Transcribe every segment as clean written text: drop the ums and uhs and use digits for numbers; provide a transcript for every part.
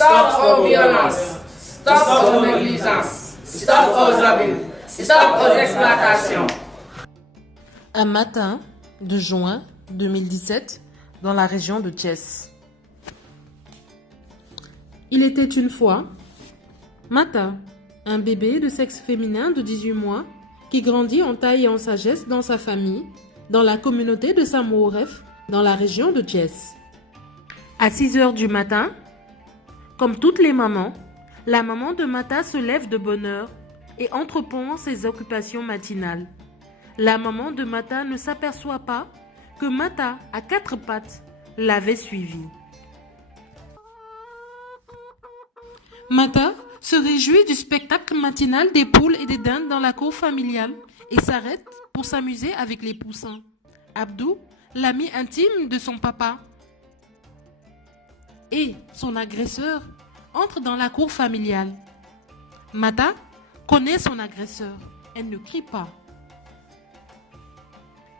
Stop aux violences. Stop aux négligences. Stop aux abus. Stop aux exploitations. Un matin de juin 2017, dans la région de Thiès. Il était une fois Mata, un bébé de sexe féminin de 18 mois qui grandit en taille et en sagesse dans sa famille, dans la communauté de Samouref, dans la région de Thiès. À 6 heures du matin, comme toutes les mamans, la maman de Mata se lève de bonne heure et entreprend ses occupations matinales. La maman de Mata ne s'aperçoit pas que Mata, à 4 pattes, l'avait suivie. Mata se réjouit du spectacle matinal des poules et des dindes dans la cour familiale et s'arrête pour s'amuser avec les poussins. Abdou, l'ami intime de son papa, et son agresseur entrent dans la cour familiale. Mata connaît son agresseur. Elle ne crie pas.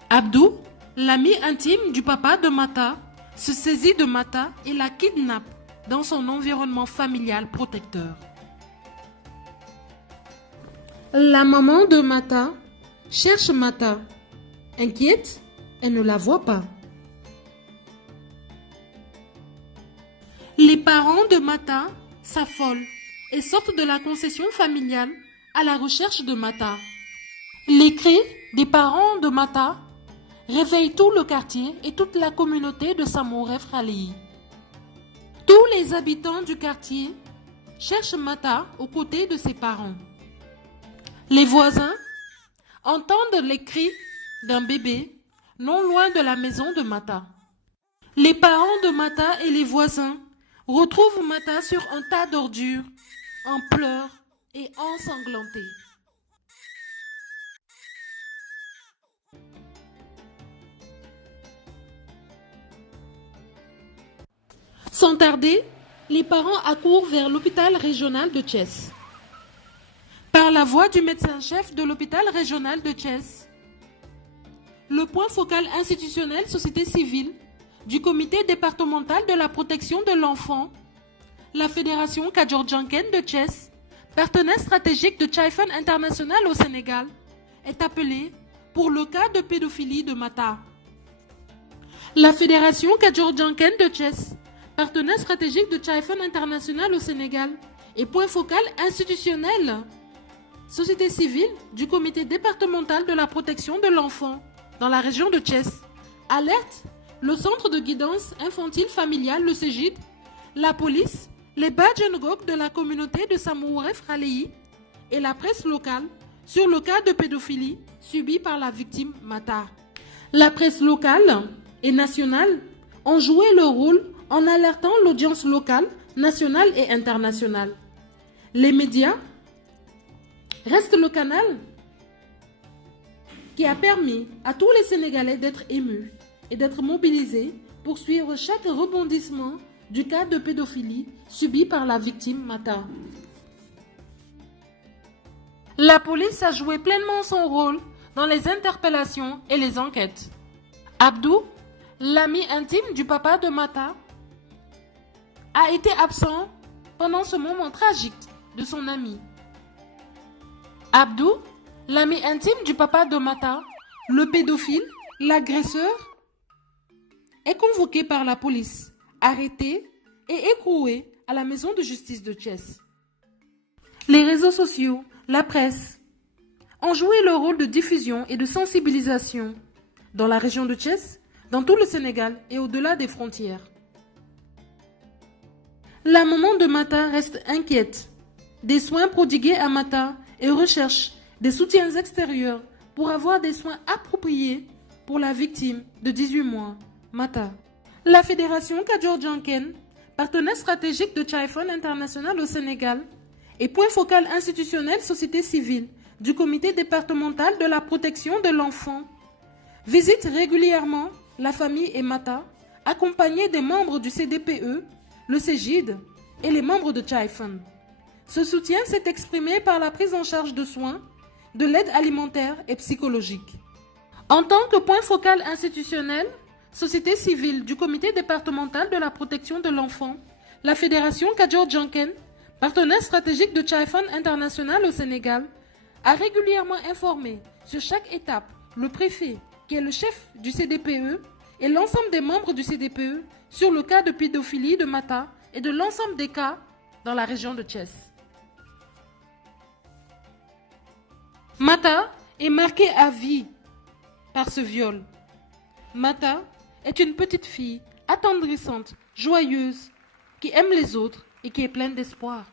Abdou, l'ami intime du papa de Mata, se saisit de Mata et la kidnappe dans son environnement familial protecteur. La maman de Mata cherche Mata. Inquiète, elle ne la voit pas. Les parents de Mata s'affolent et sortent de la concession familiale à la recherche de Mata. Les cris des parents de Mata réveillent tout le quartier et toute la communauté de Samouref Khalei. Tous les habitants du quartier cherchent Mata aux côtés de ses parents. Les voisins entendent les cris d'un bébé non loin de la maison de Mata. Les parents de Mata et les voisins retrouvent Mata sur un tas d'ordures, en pleurs et ensanglantés. Sans tarder, les parents accourent vers l'hôpital régional de Thiès. Par la voix du médecin-chef de l'hôpital régional de Thiès, le point focal institutionnel société civile du comité départemental de la protection de l'enfant, la fédération Kadior-Djanken de Thiès, partenaire stratégique de Chaifen International au Sénégal, est appelé pour le cas de pédophilie de Mata. La fédération Kadior-Djanken de Thiès, partenaire stratégique de Chaifen International au Sénégal et point focal institutionnel, société civile du comité départemental de la protection de l'enfant dans la région de Thiès, alerte le centre de guidance infantile familiale, le CEGID, la police, les Badjengok de la communauté de Samouref Khalei et la presse locale sur le cas de pédophilie subi par la victime Mata. La presse locale et nationale ont joué leur rôle en alertant l'audience locale, nationale et internationale. Les médias restent le canal qui a permis à tous les Sénégalais d'être émus et d'être mobilisés pour suivre chaque rebondissement du cas de pédophilie subi par la victime Mata. La police a joué pleinement son rôle dans les interpellations et les enquêtes. Abdou, l'ami intime du papa de Mata, a été absent pendant ce moment tragique de son ami. Abdou, l'ami intime du papa de Mata, le pédophile, l'agresseur, est convoqué par la police, arrêté et écroué à la maison de justice de Thiès. Les réseaux sociaux, la presse, ont joué leur rôle de diffusion et de sensibilisation dans la région de Thiès, dans tout le Sénégal et au-delà des frontières. La maman de Mata reste inquiète des soins prodigués à Mata et recherche des soutiens extérieurs pour avoir des soins appropriés pour la victime de 18 mois, Mata. La fédération Kadior-Djanken, partenaire stratégique de Chaifen International au Sénégal et point focal institutionnel société civile du comité départemental de la protection de l'enfant, visite régulièrement la famille et Mata, accompagnée des membres du CDPE, le CEGID et les membres de Chaifen. Ce soutien s'est exprimé par la prise en charge de soins, de l'aide alimentaire et psychologique. En tant que point focal institutionnel, société civile du comité départemental de la protection de l'enfant, La Fédération Kadior Djanken, partenaire stratégique de Chaifan International au Sénégal, a régulièrement informé sur chaque étape le préfet, qui est le chef du CDPE, et l'ensemble des membres du CDPE sur le cas de pédophilie de Mata et de l'ensemble des cas dans la région de Thiès. Mata est marquée à vie par ce viol. Mata est une petite fille attendrissante, joyeuse, qui aime les autres et qui est pleine d'espoir.